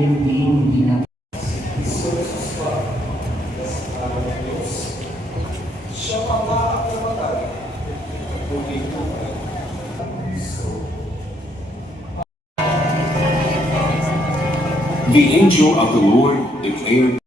hindi na Jesus pa, sa araw ng Diyos. Siya pa nga ang namatay, tubig buhay. The angel of the Lord declared,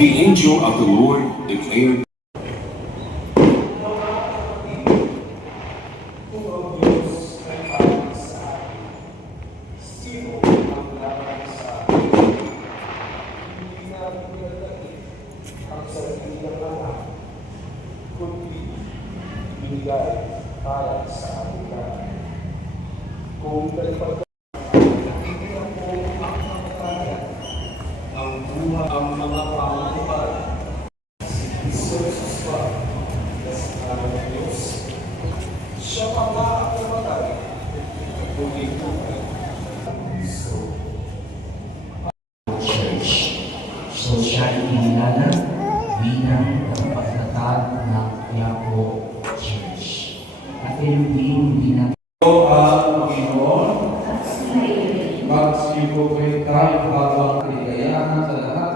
the angel of the Lord declared, para sa ating lahat. Kung talipag ang buhay, ang mga pangungupal, Jesus pa, sa araw ng Diyos. Siya pa nga ang namatay, tubig buhay. church. So siya inilala bilang kapagtatag ng Quiapo Church. At hindi na Ang Panginoon, magsipagay tayo habang kaligayahan sa lahat.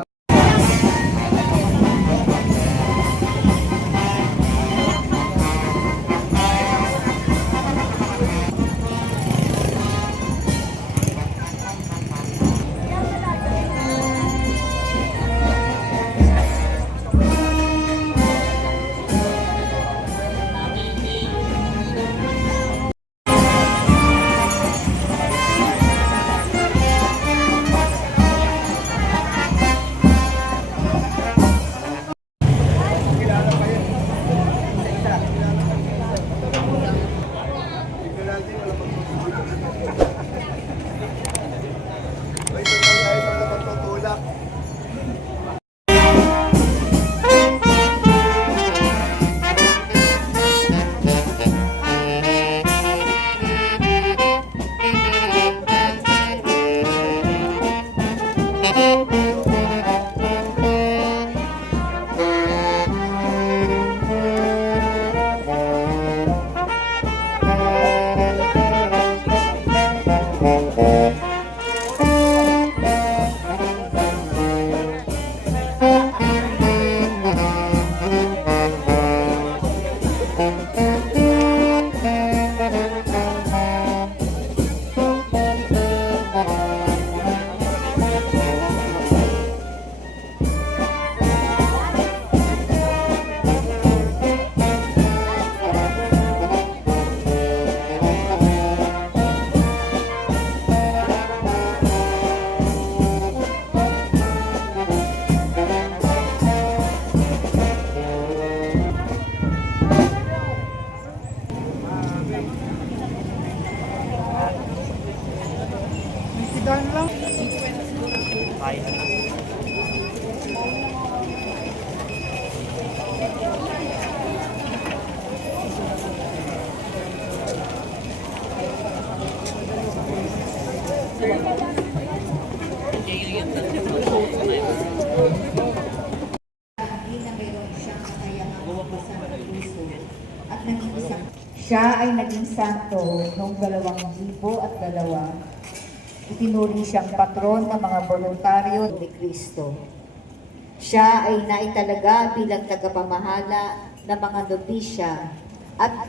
Siya ay naging santo noong 2002. Itinuri siyang patron ng mga voluntaryo ni Kristo. Siya ay naitalaga bilang tagapamahala ng mga nobisya at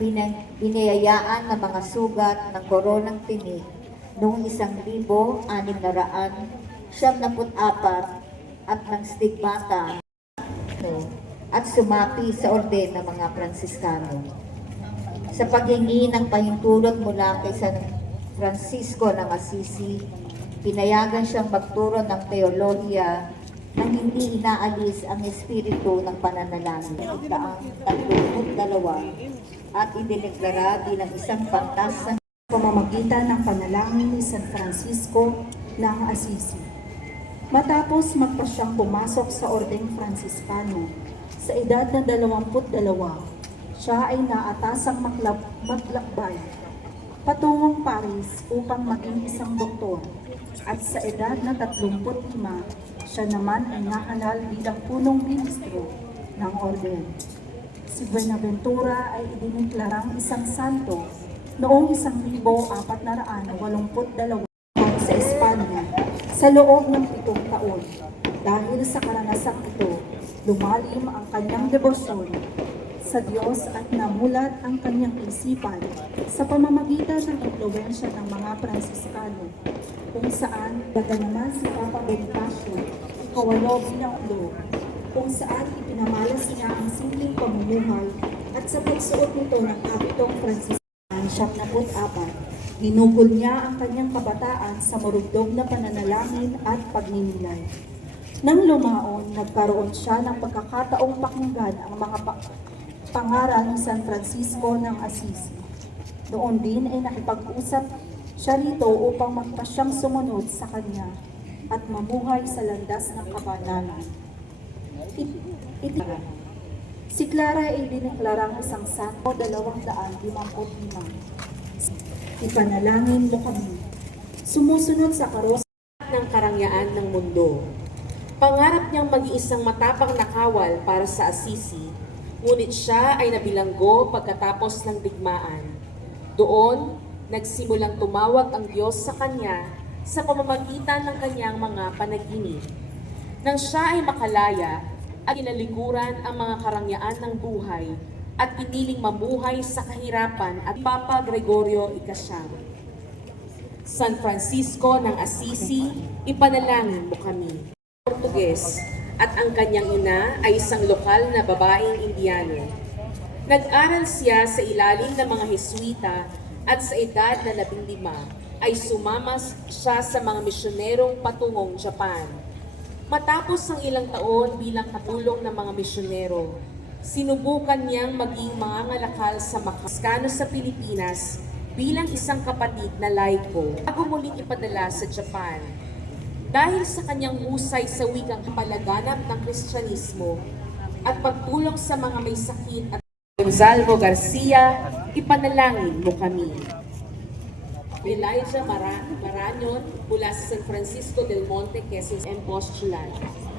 binayayaan ng mga sugat ng koronang tinik noong 1674 at ng stigmata at sumapi sa orden ng mga Pransiskano. Sa paghingi ng pahintulot mula kay San Francisco ng Assisi, pinayagan siyang magturo ng teolohiya nang hindi inaalis ang espiritu ng pananalangin. Ikaang 32 at idineklara bilang isang pantas pamamagitan ng panalangin ni San Francisco ng Assisi. Matapos magpasyang pumasok sa Ordeng Fransiskano, sa edad na 22, siya ay naatasang maglakbay patungong Paris upang maging isang doktor, at sa edad na 35, siya naman ay nahalal bilang punong ministro ng Orden. Si Buenaventura ay idineklarang isang santo noong 1482 sa Espanya sa loob ng 7 taon. Dahil sa karanasang ito, lumalim ang kanyang debosyon sa Diyos at namulat ang kanyang isipan sa pamamagitan ng impluwensya ng mga Pransiskano, kung saan baga naman si Papa Bonifacio, ikawalo bilang ulo, kung saan ipinamalas niya ang simpleng pamumuhay at sa pagsuot nito ng abitong Franciscan 74, ginugol niya ang kanyang kabataan sa marugdog na pananalangin at pagninilay. Nang lumaon, nagkaroon siya ng pagkakataong pakinggan ang mga pangaral ni San Francisco ng Assisi. Noon din ay nakipag-usap siya rito upang magpasyang sumunod sa kanya at mamuhay sa landas ng kabanalan. Si Clara ay dineklarang isang santo 255. Ipanalangin mo kami. Sumusunod sa karos ng karangyaan ng mundo. Pangarap niyang mag-iisang matapang na kawal para sa Assisi, ngunit siya ay nabilanggo pagkatapos ng digmaan. Doon, nagsimulang tumawag ang Diyos sa kanya sa pamamagitan ng kanyang mga panaginip. Nang siya ay makalaya, at inaliguran ang mga karangyaan ng buhay at piniling mamuhay sa kahirapan at Papa Gregorio Ikasyam. San Francisco ng Assisi, ipanalangin mo kami. Portuges, at ang kanyang ina ay isang lokal na babaeng Indiano. Nag-aral siya sa ilalim ng mga Jesuita at sa edad na 15 ay sumama siya sa mga misyonerong patungong Japan. Matapos ang ilang taon bilang katulong ng mga misyonero, sinubukan niyang maging mangangalakal sa Makaskano sa Pilipinas bilang isang kapatid na laiko bago muling ipadala sa Japan. Dahil sa kanyang husay sa wikang palaganap ng Kristyanismo at pagtulong sa mga may sakit at Gonzalo Garcia, ipanalangin mo kami. Elijah Marañon mula sa San Francisco del Monte, Quezon and Postulan,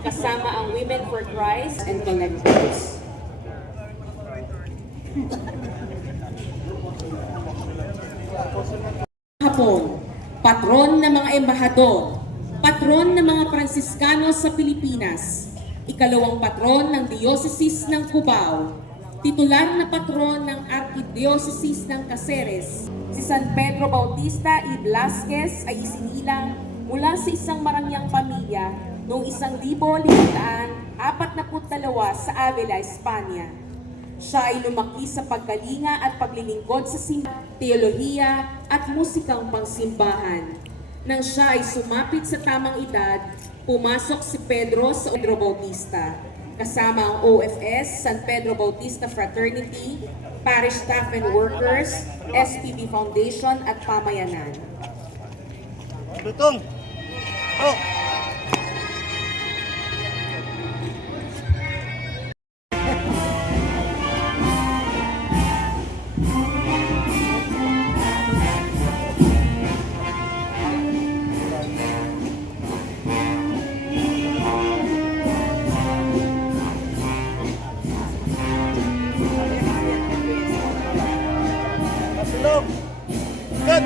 kasama ang Women for Christ and Collectors. Hapon, patron ng mga embahador, patron ng mga Pransiskano sa Pilipinas, ikalawang patron ng Diocese ng Cubao, titular na patron ng Archdiocese ng Caceres. Si San Pedro Bautista y Blasquez ay isinilang mula sa isang marangyang pamilya noong 1542 sa Avila, Espanya. Siya ay lumaki sa pagkalinga at paglilingkod sa teolohiya at musikang pangsimbahan. Nang siya ay sumapit sa tamang edad, pumasok si Pedro sa Pedro Bautista, kasama ang OFS, San Pedro Bautista Fraternity, Parish Staff and Workers, SPB Foundation at Pamayanan. Lutong! Oh! Masulog! Good!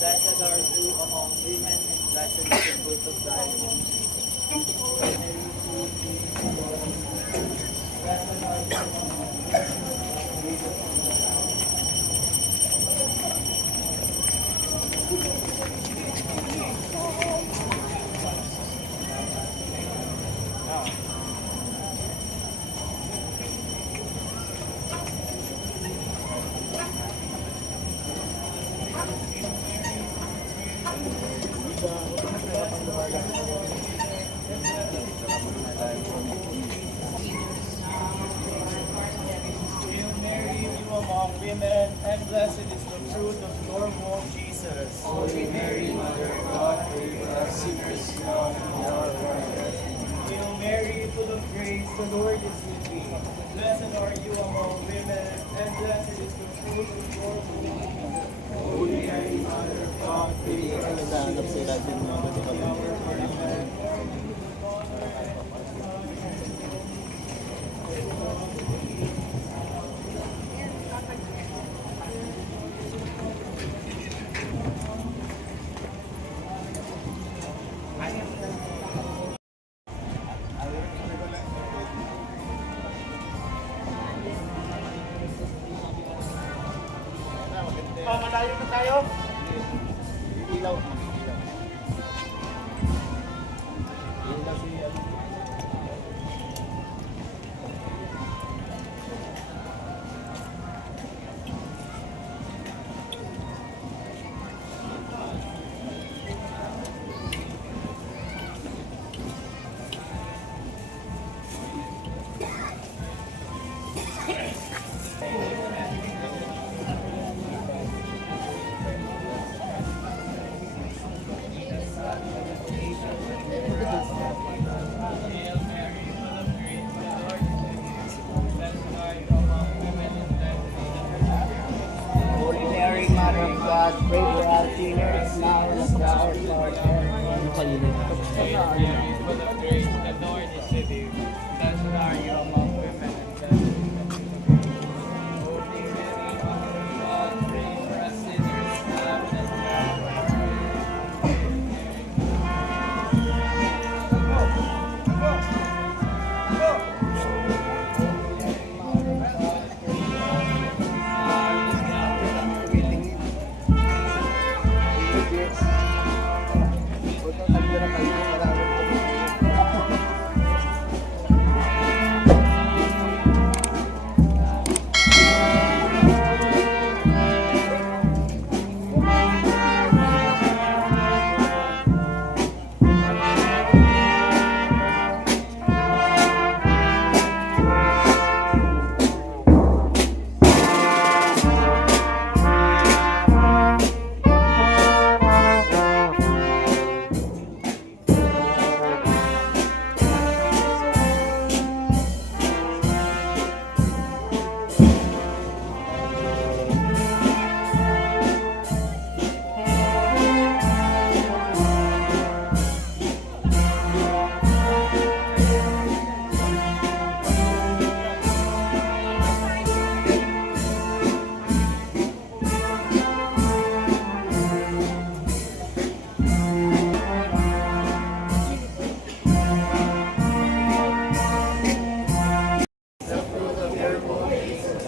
Blessed are you among women, and blessed is the fruit of thy womb. Blessed are you among Hail Mary, you among women, and blessed is the fruit of your womb, Jesus. Holy Mary, Mother of God, pray for us sinners now and in the hour of our death. Hail Mary, full of grace, the Lord is with thee. Blessed are you among women, and blessed is the fruit of your womb, Jesus. Holy Mary, Mother of God, pray for us sinners now and in the hour of our death. Malayo na tayo. Ilaw. Ilaw siya. Holy Mary, Mother of God, pray for us sinners now and at the hour of our death. Full of grace, the Lord is with you. Blessed are you among women, and blessed is the fruit of your womb. Holy Mary, Mother of God, pray for us sinners now and at the hour of our death.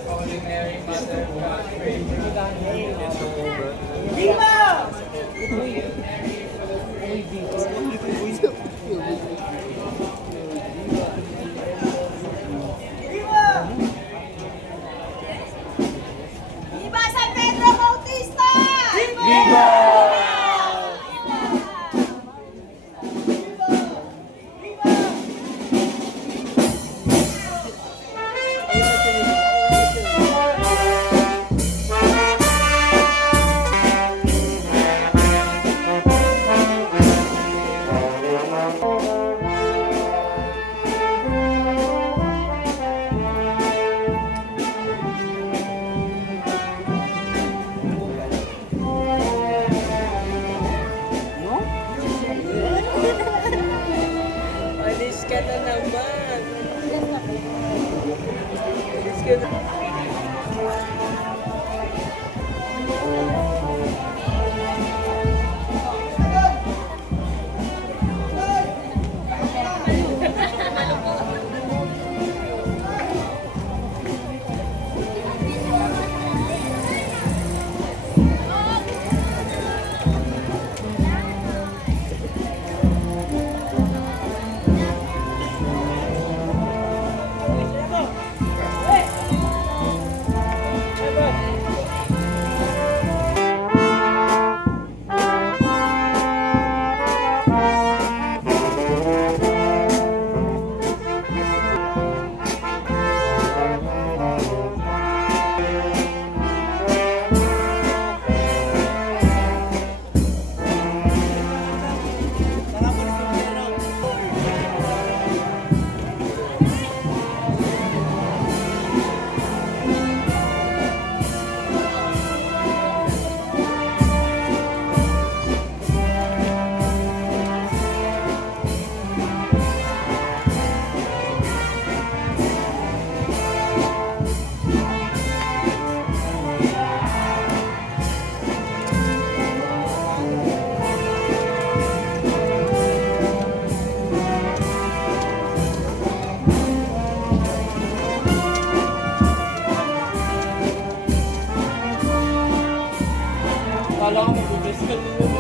Holy Mary, Mother of God, pray for us. Viva! Viva San Pedro Bautista! Diyos ka